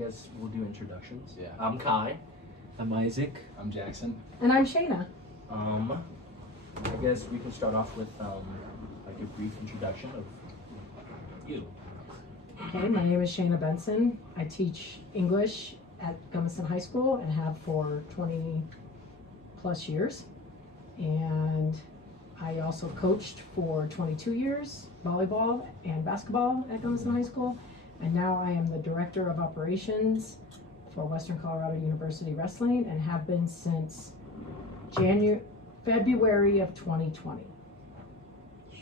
guess we'll do introductions. Yeah. I'm Kai. I'm Isaac. I'm Jackson. And I'm Shayna. I guess we can start off with like a brief introduction of you. Okay, my name is Shayna Benson. I teach English at Gunnison High School and have for 20 plus years. And I also coached for 22 years, volleyball and basketball at Gunnison High School. And now I am the Director of Operations for Western Colorado University Wrestling and have been since February of 2020.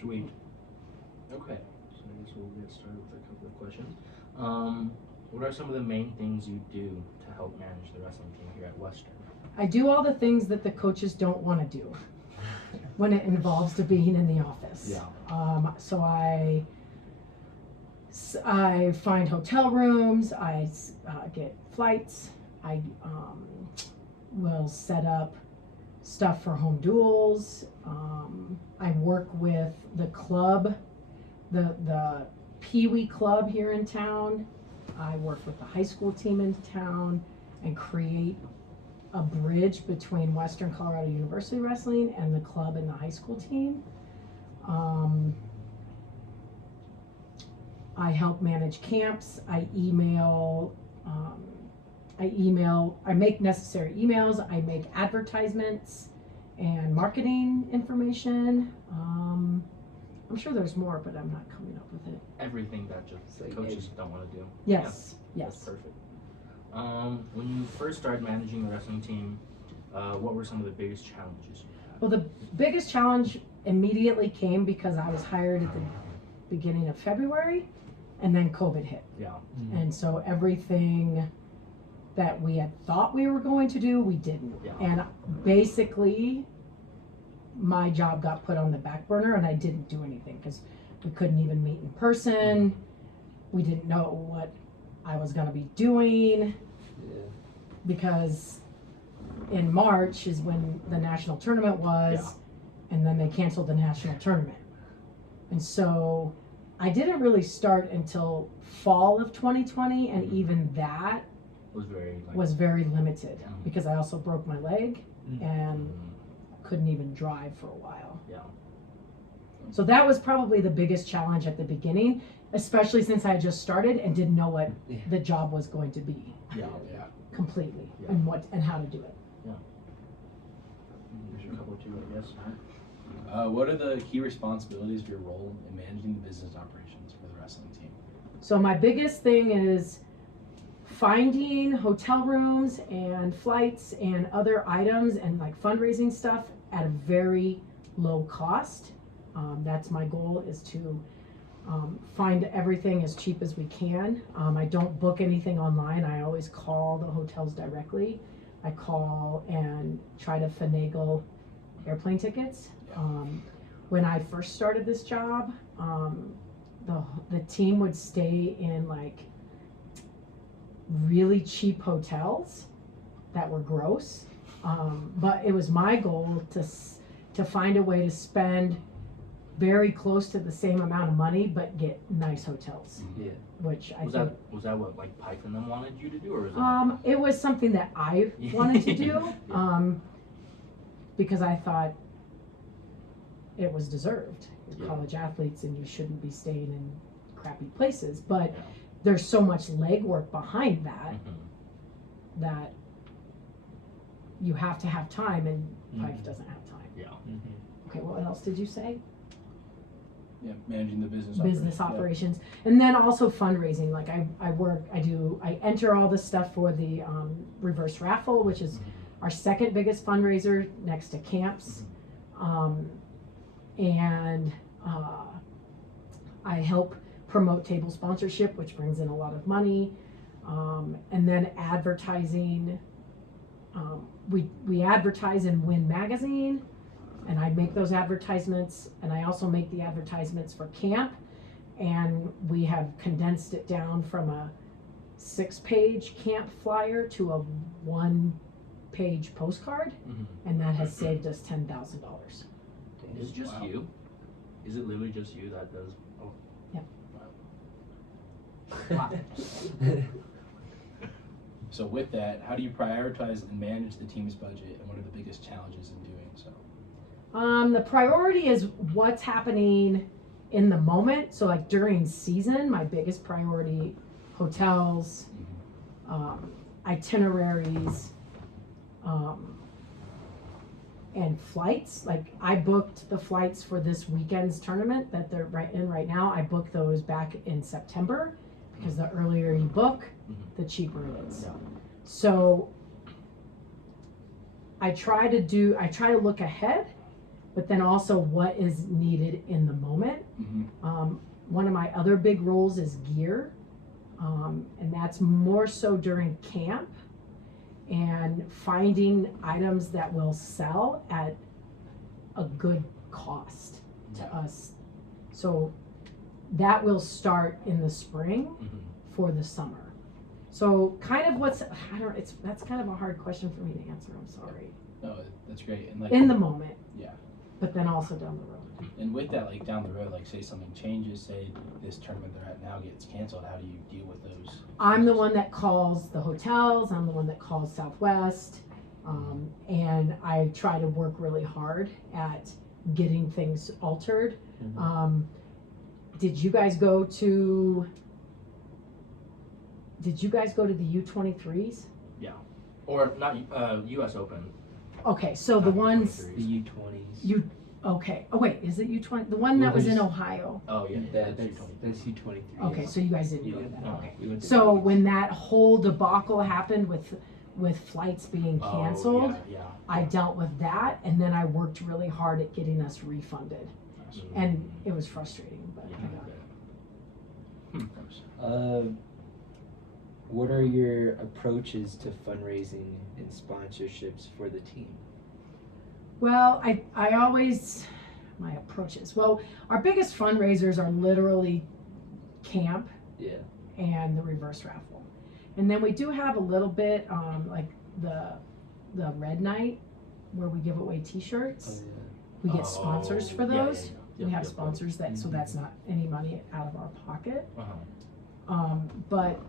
Sweet. Okay, so I guess we'll get started with a couple of questions. What are some of the main things you do to help manage the wrestling team here at Western? I do all the things that the coaches don't want to do when it involves to being in the office. Yeah. So I find hotel rooms, I get flights, I will set up stuff for home duels. I work with the club, the Pee Wee club here in town. I work with the high school team in town and create a bridge between Western Colorado University Wrestling and the club and the high school team. I help manage camps. I make necessary emails. I make advertisements and marketing information. I'm sure there's more, but I'm not coming up with it. Everything that just the coaches don't want to do. Yes, Yeah, yes. That's perfect. When you first started managing the wrestling team, what were some of the biggest challenges you had? Well, the biggest challenge immediately came because I was hired at the beginning of February, and then COVID hit. Yeah. And so everything that we had thought we were going to do, we didn't. Yeah. And basically, my job got put on the back burner and I didn't do anything because we couldn't even meet in person. We didn't know what I was going to be doing because in March is when the national tournament was, and then they canceled the national tournament. And so I didn't really start until fall of 2020, and even that was very limited because I also broke my leg and couldn't even drive for a while. Yeah. So that was probably the biggest challenge at the beginning, especially since I had just started and didn't know what the job was going to be. Yeah. Completely, Yeah. and how to do it. Yeah. There's a couple or two, I guess. What are the key responsibilities of your role in managing the business operations for the wrestling team? So my biggest thing is finding hotel rooms and flights and other items and like fundraising stuff at a very low cost. That's my goal, is to find everything as cheap as we can. I don't book anything online. I always call the hotels directly. I call and try to finagle airplane tickets. When I first started this job, the team would stay in like really cheap hotels that were gross, but it was my goal to find a way to spend very close to the same amount of money but get nice hotels. Yeah. Which I Was think that what like Pike and them wanted you to do, or was that it was something that I wanted to do, Yeah. Because I thought it was deserved. You're Yeah. college athletes and you shouldn't be staying in crappy places, but Yeah. there's so much legwork behind that that you have to have time, and Pike doesn't have time. Yeah. Okay, what else did you say? Yeah, managing the business Operations, and then also fundraising. Like I enter all the stuff for the reverse raffle, which is our second biggest fundraiser next to camps. And I help promote table sponsorship, which brings in a lot of money. And then advertising. We advertise in Win Magazine, and I make those advertisements, and I also make the advertisements for camp. And we have condensed it down from a 6-page camp flyer to a 1-page postcard, and that has saved us $10,000. Is it just you? Is it literally just you that does? Oh. Yeah. Wow. So with that, how do you prioritize and manage the team's budget, and what are the biggest challenges in doing so? The priority is what's happening in the moment. So like during season, my biggest priority, hotels, itineraries, and flights. Like I booked the flights for this weekend's tournament that they're right now. I booked those back in September because the earlier you book, the cheaper it is. So I try to look ahead, but then also what is needed in the moment. One of my other big roles is gear, and that's more so during camp and finding items that will sell at a good cost to us. So that will start in the spring for the summer. So kind of that's kind of a hard question for me to answer, I'm sorry. No, that's great. And like In the moment. Yeah. But then also down the road. And with that, like down the road, like say something changes, say this tournament they're at now gets canceled, how do you deal with those? I'm the one that calls the hotels, I'm the one that calls Southwest, and I try to work really hard at getting things altered. Did you guys go to the U23s? Yeah. Or not, US Open. Okay, so the ones, The U20s. okay, oh wait, is it U20, the one that was in Ohio? Oh, yeah. That's U23. Okay, so you guys didn't go to Yeah. that, No. okay. We went to So the- when that whole debacle happened with flights being Oh, canceled, yeah. I dealt with that, and then I worked really hard at getting us refunded, and it was frustrating, but I got it. What are your approaches to fundraising and sponsorships for the team? Well, I always, my approaches, well, our biggest fundraisers are literally camp Yeah. and the reverse raffle. And then we do have a little bit, like the red night where we give away t-shirts. Oh yeah. We get sponsors for Yeah, those. We have sponsors so that's not any money out of our pocket. But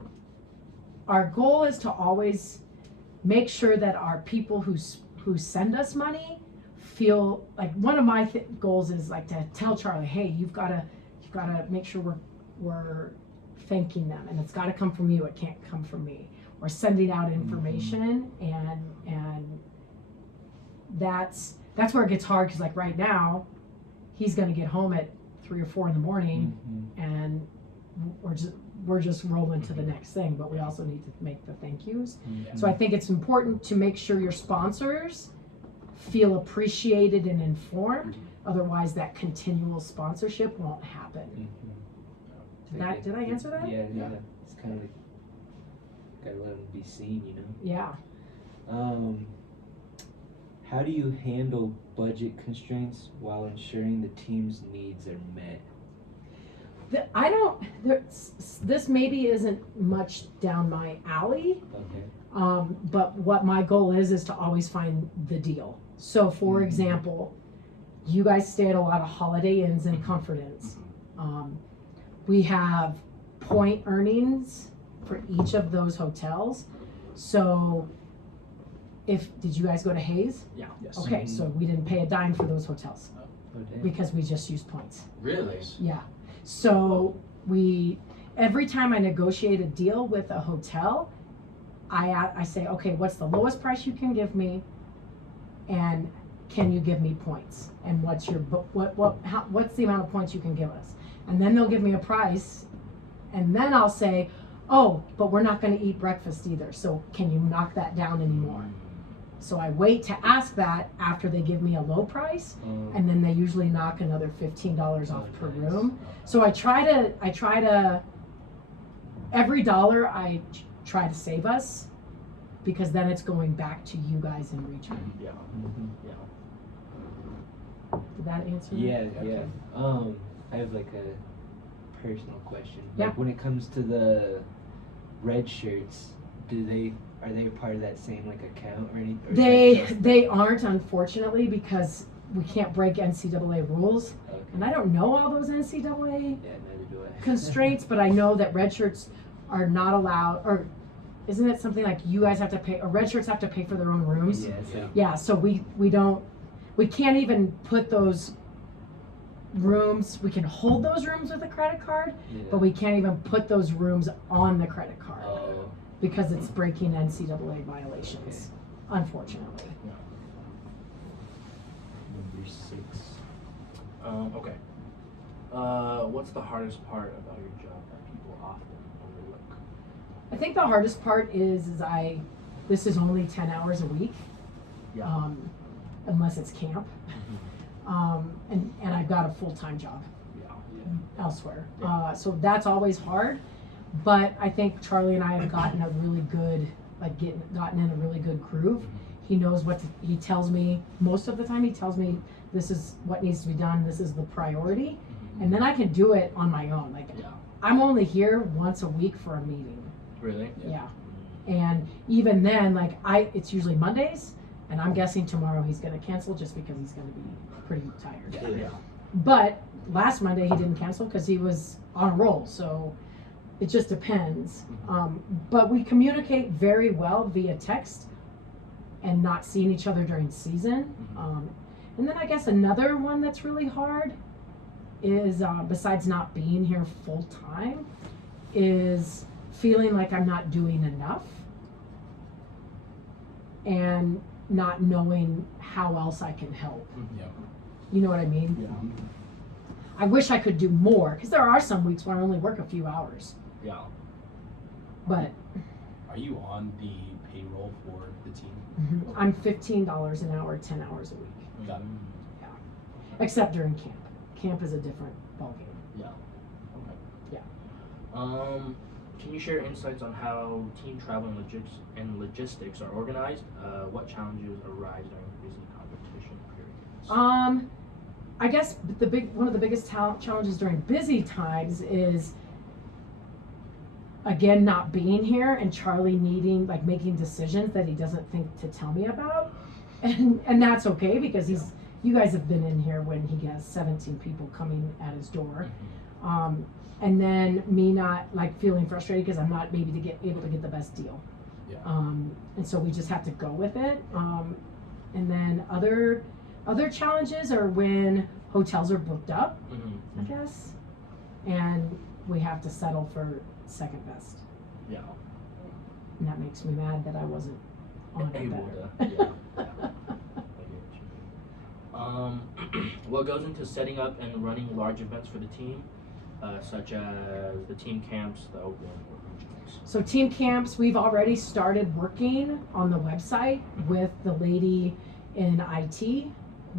our goal is to always make sure that our people who send us money feel like, one of my goals is like to tell Charlie, hey, you've got to make sure we're thanking them, and it's got to come from you. It can't come from me. We're sending out information, and that's where it gets hard, because like right now, he's going to get home at 3 or 4 in the morning, and we're just rolling to the next thing, but we also need to make the thank yous. So I think it's important to make sure your sponsors feel appreciated and informed. Otherwise, that continual sponsorship won't happen. Did I answer that? Yeah. It's kind of like, gotta let them be seen, you know? Yeah. How do you handle budget constraints while ensuring the team's needs are met? This maybe isn't much down my alley, Okay. but what my goal is to always find the deal. So for example, you guys stay at a lot of Holiday Inns and Comfort Inns. We have point earnings for each of those hotels. So did you guys go to Hayes? Yeah. Yes. Okay, so we didn't pay a dime for those hotels Oh, damn. because we just used points. Really? Yeah. So every time I negotiate a deal with a hotel, I say, okay, what's the lowest price you can give me, and can you give me points? And what's the amount of points you can give us? And then they'll give me a price, and then I'll say, oh, but we're not going to eat breakfast either. So can you knock that down anymore? So I wait to ask that after they give me a low price, and then they usually knock another $15 off per room. So I try to every dollar I try to save us, because then it's going back to you guys in return. Yeah. Yeah. Did that answer? Yeah. Okay. I have like a personal question. Yeah. Like when it comes to the red shirts, are they a part of that same like account or anything? Or is that just- They aren't, unfortunately, because we can't break NCAA rules, Okay. and I don't know all those NCAA Yeah, neither do I. constraints, but I know that red shirts are not allowed, or isn't it something like you guys have to pay, or red shirts have to pay for their own rooms? Yes. Yeah. Yeah, so we can't even put those rooms, we can hold those rooms with a credit card, Yeah. but we can't even put those rooms on the credit card Oh. because it's breaking NCAA violations, unfortunately. Number 6. Okay. What's the hardest part about your job that people often overlook? I think the hardest part is this is only 10 hours a week, unless it's camp. And I've got a full-time job elsewhere. So that's always hard, but I think Charlie and I have gotten a really good, gotten in a really good groove. He knows he tells me, most of the time he tells me, this is what needs to be done, this is the priority, and then I can do it on my own. I'm only here once a week for a meeting. Really? Yeah. And even then, it's usually Mondays, and I'm guessing tomorrow he's gonna cancel just because he's gonna be pretty tired. Yeah. But last Monday he didn't cancel because he was on a roll, so it just depends. But we communicate very well via text and not seeing each other during season. And then I guess another one that's really hard is, besides not being here full time, is feeling like I'm not doing enough and not knowing how else I can help. Yeah. You know what I mean? Yeah. I wish I could do more, because there are some weeks where I only work a few hours. Yeah. But Are you on the payroll for the team? I'm $15 an hour, 10 hours a week, Got it. except during camp. Camp is a different ballgame. Yeah. Okay. Yeah. Can you share insights on how team travel and logistics are organized? What challenges arise during busy competition periods? I guess one of the biggest challenges during busy times is, again, not being here and Charlie making decisions that he doesn't think to tell me about, and that's okay because you guys have been in here when he has 17 people coming at his door, and then me not feeling frustrated because I'm not able to get the best deal, and so we just have to go with it, and then other challenges are when hotels are booked up, I guess, and we have to settle for second best. Yeah. And that makes me mad that I wasn't on it better. What goes into setting up and running large events for the team, such as the team camps, the open or regionals? So team camps, we've already started working on the website with the lady in IT.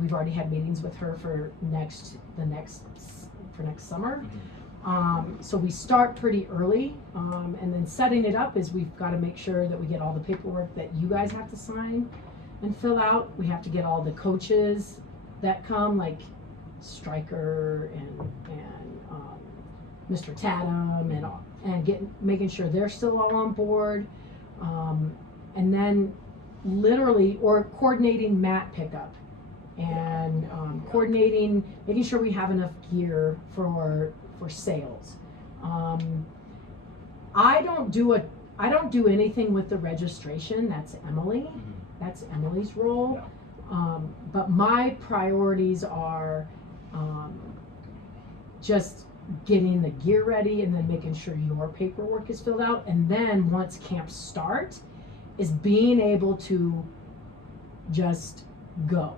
We've already had meetings with her for next summer. So we start pretty early, and then setting it up is we've got to make sure that we get all the paperwork that you guys have to sign and fill out. We have to get all the coaches that come, like Stryker and Mr. Tatum and making sure they're still all on board, and then literally coordinating mat pickup and coordinating, making sure we have enough gear for sales. I don't do anything with the registration. That's Emily. That's Emily's role. But my priorities are just getting the gear ready and then making sure your paperwork is filled out. And then once camps start, is being able to just go.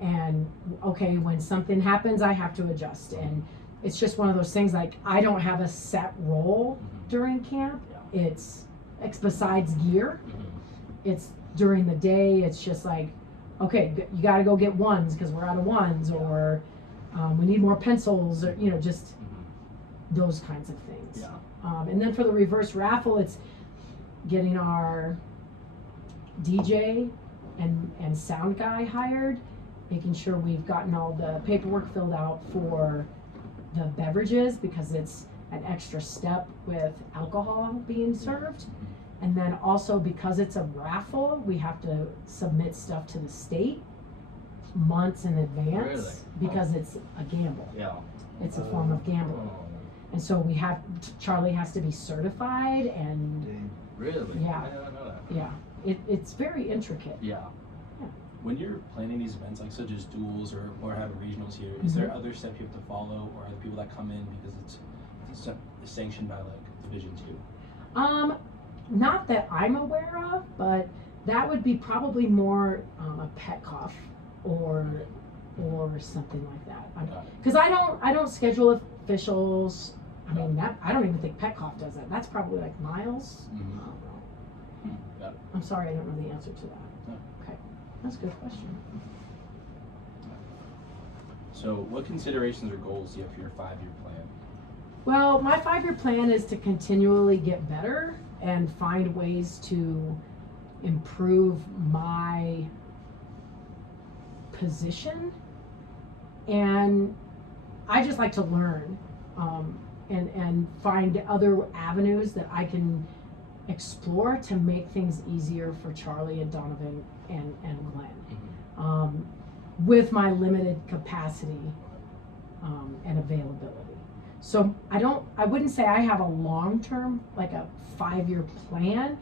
And okay, when something happens, I have to adjust. And it's just one of those things, I don't have a set role during camp. It's besides gear. It's during the day, it's just okay, you got to go get ones because we're out of ones, or we need more pencils, or just those kinds of things. And then for the reverse raffle, it's getting our DJ and sound guy hired, making sure we've gotten all the paperwork filled out for the beverages because it's an extra step with alcohol being served. And then also because it's a raffle, we have to submit stuff to the state months in advance because it's a gamble. Yeah. It's a form of gambling. And so Charlie has to be certified, and Dang. Really? Yeah. I didn't know that. yeah, it's very intricate. Yeah. When you're planning these events, like such as duels or having regionals here, is there other steps you have to follow, or are there people that come in because it's sanctioned by like Division 2? Not that I'm aware of, but that would be probably more a Petcoff or something like that. Got it. Because I don't schedule officials. I mean, I don't even think Petcoff does that. That's probably like Miles. I Mhm. don't know. Got it. I'm sorry, I don't know the answer to that. No. Okay, that's a good question. So, what considerations or goals do you have for your 5-year plan? Well, my 5-year plan is to continually get better and find ways to improve my position. And I just like to learn and find other avenues that I can explore to make things easier for Charlie and Donovan and Glenn, with my limited capacity and availability. So I wouldn't say I have a long-term, like a 5-year plan,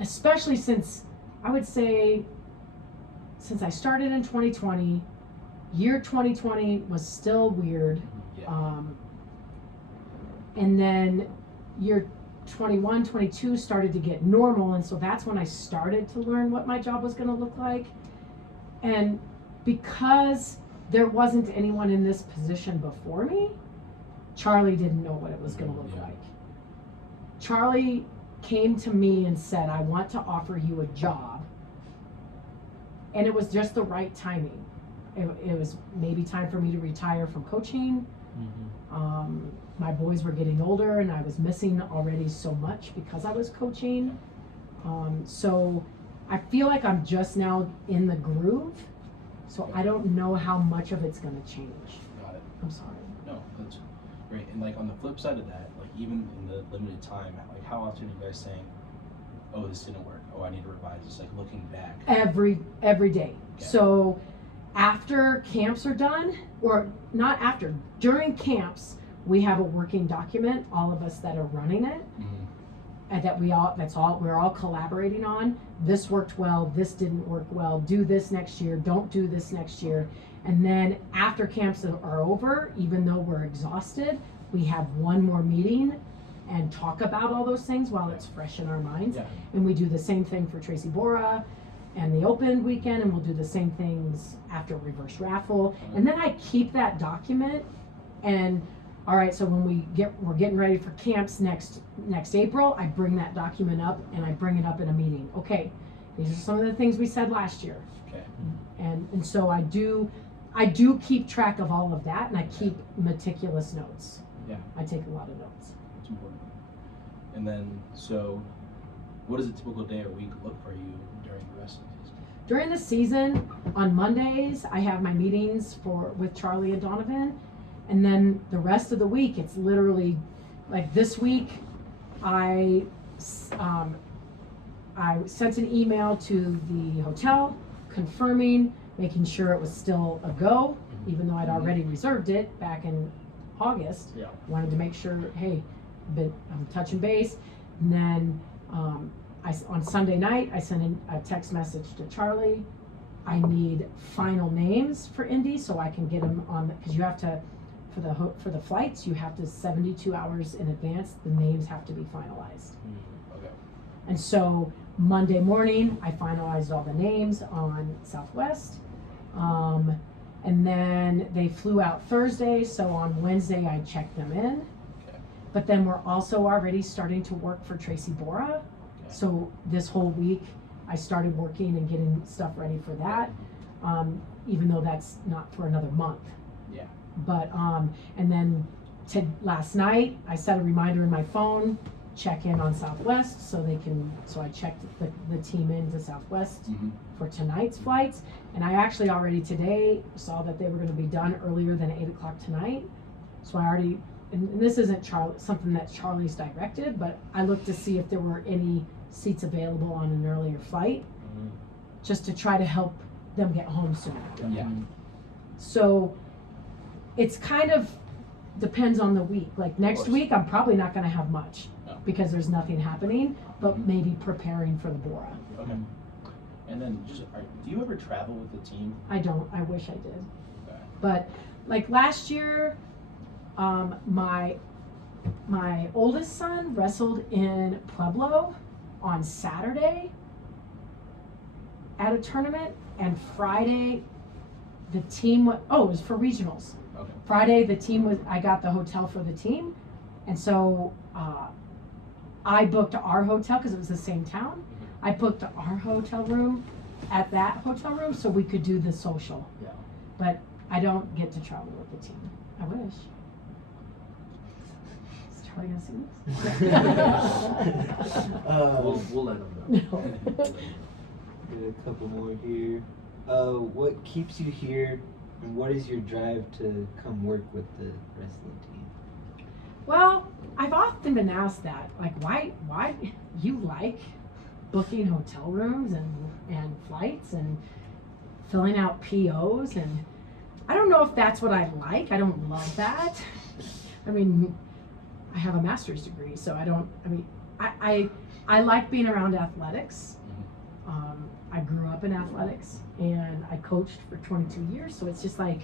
especially since I would say since I started in 2020, year 2020 was still weird. Yeah. And then year 21, 22 started to get normal, and so that's when I started to learn what my job was going to look like. And because there wasn't anyone in this position before me, Charlie didn't know what it was going to look Yeah. like. Charlie came to me and said, I want to offer you a job. And it was just the right timing. It was maybe time for me to retire from coaching. My boys were getting older and I was missing already so much because I was coaching. So I feel like I'm just now in the groove. So I don't know how much of it's going to change. Got it. I'm sorry. No, that's great. And like on the flip side of that, like even in the limited time, like how often are you guys saying, "Oh, this didn't work. Oh, I need to revise this." Like looking back. Every day. Okay. So after camps are done, or not after, during camps, we have a working document, all of us that are running it, and that we're all collaborating on. This worked well, this didn't work well, do this next year, don't do this next year. And then after camps are over, even though we're exhausted, we have one more meeting and talk about all those things while it's fresh in our minds. Yeah. And we do the same thing for Tracy Bora and the open weekend, and we'll do the same things after reverse raffle. And then I keep that document, and all right, so when we're getting ready for camps next April, I bring that document up and I bring it up in a meeting. Okay, these are some of the things we said last year. Okay. And so I do keep track of all of that, and I keep meticulous notes. Yeah. I take a lot of notes. It's important. And then, so what does a typical day or week look for you during the rest of the season? During the season, on Mondays, I have my meetings with Charlie and Donovan. And then the rest of the week, it's literally, like this week, I sent an email to the hotel confirming, making sure it was still a go, even though I'd already reserved it back in August. Yeah. Wanted to make sure, hey, I'm touching base. And then on Sunday night, I sent a text message to Charlie. I need final names for Indy so I can get them on, because you have to, for the flights, you have to 72 hours in advance, the names have to be finalized. Okay. And so Monday morning, I finalized all the names on Southwest. And then they flew out Thursday, so on Wednesday I checked them in. Okay. But then we're also already starting to work for Tracy Bora. Okay. So this whole week, I started working and getting stuff ready for that, even though that's not for another month. Yeah. But, and then last night, I set a reminder in my phone, check in on Southwest, so I checked the team into Southwest for tonight's flights. And I actually already today saw that they were gonna be done earlier than 8 o'clock tonight. So I already, and this isn't something that Charlie's directed, but I looked to see if there were any seats available on an earlier flight, just to try to help them get home sooner. Yeah. So it's kind of depends on the week. Like next course. week, I'm probably not gonna have much No. because there's nothing happening, but maybe preparing for the Bora. Okay. And then do you ever travel with the team? I don't, I wish I did. Okay. But like last year, my oldest son wrestled in Pueblo on Saturday at a tournament, and Friday the team it was for regionals. Okay. Friday the team I got the hotel for the team, and so I booked our hotel because it was the same town. I booked our hotel room at that hotel room so we could do the social. Yeah. But I don't get to travel with the team. I wish. Is Charlie gonna see this? We'll let them know. No. Got a couple more here. What keeps you here, and what is your drive to come work with the wrestling team? Well, I've often been asked that, like, why you like booking hotel rooms and flights and filling out POs, and I don't know if that's what I like. I don't love that. I mean, I have a master's degree, so I like being around athletics. I grew up in athletics and I coached for 22 years, so it's just like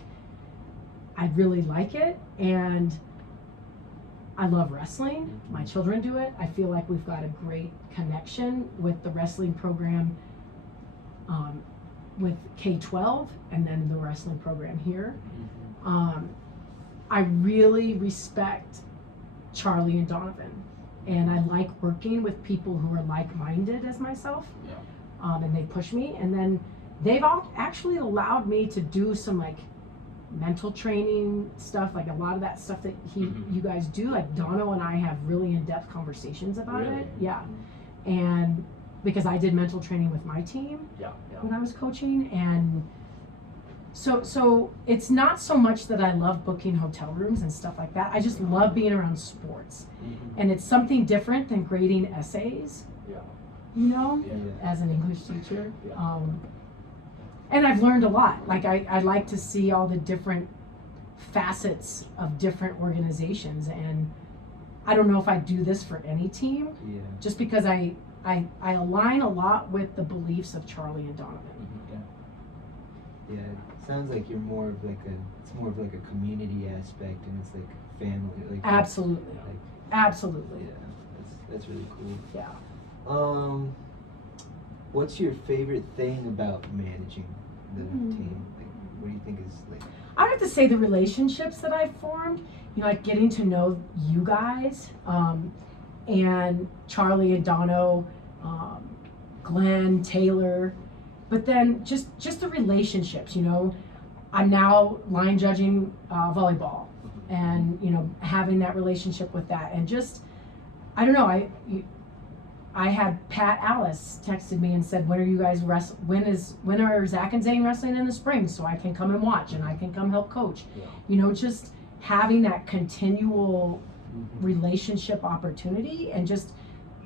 I really like it, and I love wrestling. My children do it. I feel like we've got a great connection with the wrestling program, with K-12 and then the wrestling program here. I really respect Charlie and Donovan, and I like working with people who are like-minded as myself. Yeah. And they push me, and then they've all actually allowed me to do some like mental training stuff, like a lot of that stuff that you guys do. Like Dono and I have really in-depth conversations about Really? it. Yeah. And because I did mental training with my team Yeah. when I was coaching, and so it's not so much that I love booking hotel rooms and stuff like that. I just love being around sports, and it's something different than grading essays. Yeah. You know, Yeah. as an English teacher. Yeah. And I've learned a lot. Like I like to see all the different facets of different organizations, and I don't know if I do this for any team, Yeah. just because I align a lot with the beliefs of Charlie and Donovan. Yeah. It sounds like you're more of like it's more of like a community aspect, and it's like family. Like Absolutely. Like, Absolutely. yeah. That's really cool. Yeah. What's your favorite thing about managing the Hmm. team? Like, what do you think is like? I would have to say the relationships that I've formed, you know, like getting to know you guys, and Charlie and Dono, Glenn, Taylor, but then just the relationships, you know. I'm now line judging volleyball, and you know, having that relationship with that, and just I don't know, I had Pat Alice texted me and said, when are you guys when are Zach and Zane wrestling in the spring, so I can come and watch and I can come help coach. Yeah. You know, just having that continual relationship opportunity, and just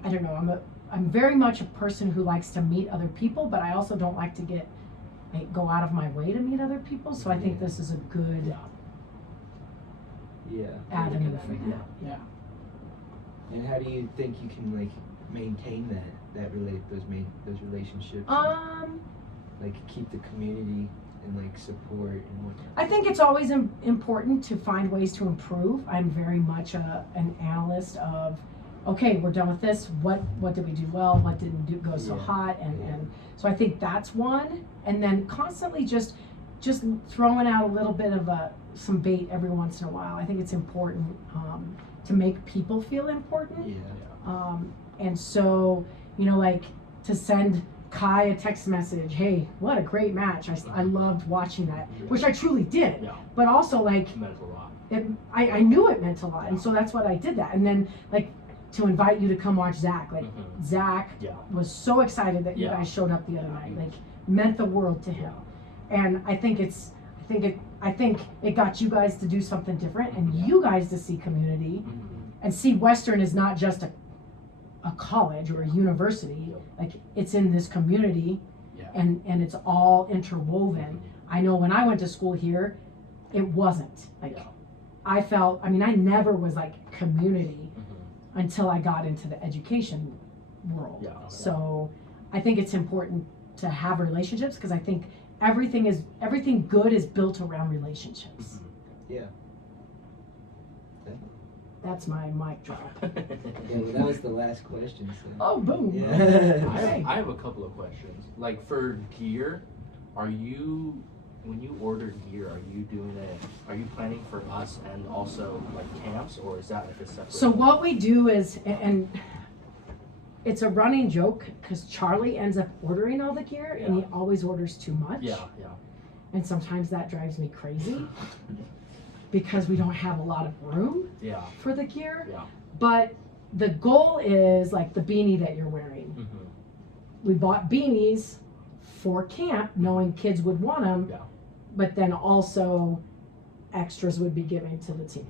I don't know, I'm very much a person who likes to meet other people, but I also don't like to go out of my way to meet other people, so I think this is a good Yeah. avenue for that. Yeah. And how do you think you can like maintain those relationships? Like keep the community and like support and whatnot. I think it's always important to find ways to improve. I'm very much an analyst of, okay, we're done with this. What did we do well? What didn't go so hot? And so I think that's one. And then constantly just throwing out a little bit of some bait every once in a while. I think it's important to make people feel important. Yeah. And so, you know, like to send Kai a text message, hey, what a great match. I loved watching that, which I truly did. Yeah. But also like, It meant a lot. I knew it meant a lot. And so that's what I did that. And then like to invite you to come watch Zach, like Zach Yeah. was so excited that you Yeah. guys showed up the other night, like meant the world to him. And I think it got you guys to do something different, and you guys to see community and see Western is not just a college or a university, like it's in this community, and it's all interwoven. I know when I went to school here, it wasn't like I felt, I mean, I never was like community Mm-hmm. until I got into the education world. Yeah. So I think it's important to have relationships because I think everything good is built around relationships. Yeah. That's my mic drop. Yeah, well, that was the last question. So. Oh, boom. Yeah. I have a couple of questions. Like for gear, when you order gear, are you planning for us and also like camps, or is that like a separate? So what we do is, and it's a running joke because Charlie ends up ordering all the gear and he always orders too much. Yeah, yeah. And sometimes that drives me crazy because we don't have a lot of room for the gear. Yeah. But the goal is like the beanie that you're wearing. Mm-hmm. We bought beanies for camp knowing kids would want them, but then also extras would be given to the team.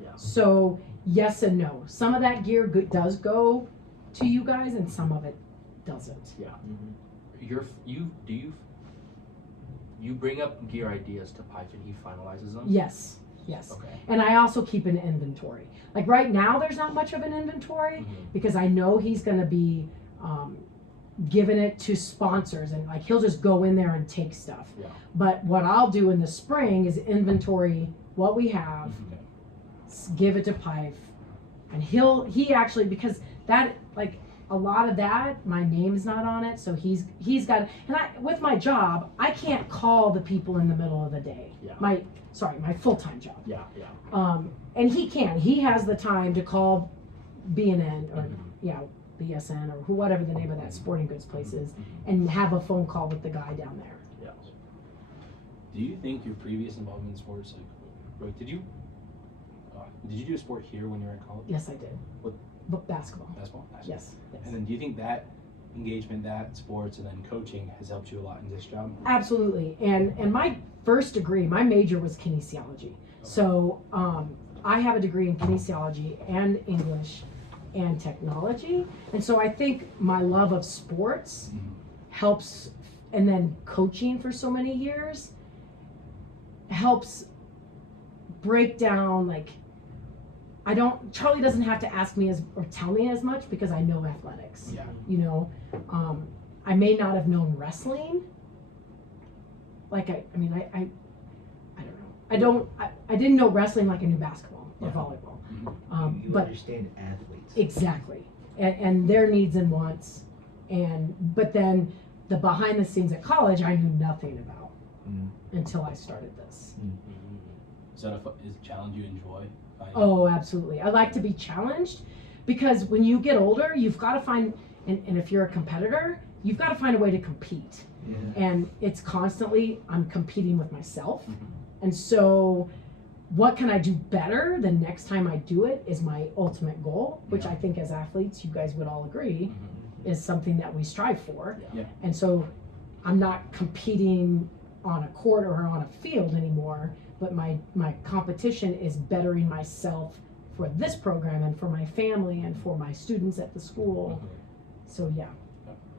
Yeah. So yes and no. Some of that gear does go to you guys and some of it doesn't. Yeah. Mm-hmm. You bring up gear ideas to Pike and he finalizes them? Yes. Okay. And I also keep an inventory. Like right now there's not much of an inventory because I know he's going to be giving it to sponsors and like he'll just go in there and take stuff. Yeah. But what I'll do in the spring is inventory what we have, give it to Pike, and he actually, because that, like a lot of that, my name's not on it, so he's got, and with my job, I can't call the people in the middle of the day. Yeah. My full-time job. Yeah, yeah. And he has the time to call B&N or BSN or whatever the name of that sporting goods place is, and have a phone call with the guy down there. Yeah. Do you think your previous involvement in sports, like, did you do a sport here when you were in college? Yes, I did. What? Basketball. Basketball? Yes. And then do you think that engagement, that sports, and then coaching has helped you a lot in this job? Absolutely. And my first degree, my major was kinesiology. So I have a degree in kinesiology and English and technology. And so I think my love of sports helps, and then coaching for so many years helps break down, like, Charlie doesn't have to ask me or tell me as much because I know athletics. Yeah. You know, I may not have known wrestling. Like I don't know. I didn't know wrestling like I knew basketball or volleyball. You But understand athletes. exactly, and their needs and wants, but then the behind the scenes at college I knew nothing about until I started this. Is that is a challenge you enjoy? Oh, absolutely. I like to be challenged because when you get older, you've got to find, and if you're a competitor, you've got to find a way to compete. Yeah. And it's constantly, I'm competing with myself. And so what can I do better the next time I do it is my ultimate goal, which I think as athletes, you guys would all agree, is something that we strive for. Yeah. And so I'm not competing on a court or on a field anymore, but my competition is bettering myself for this program and for my family and for my students at the school. So yeah,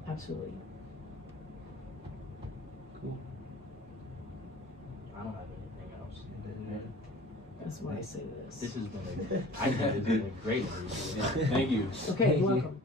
absolutely. Cool. I don't have anything else. That's why I say this. This has been I think it's been a great interview. Thank you. Okay, you're welcome.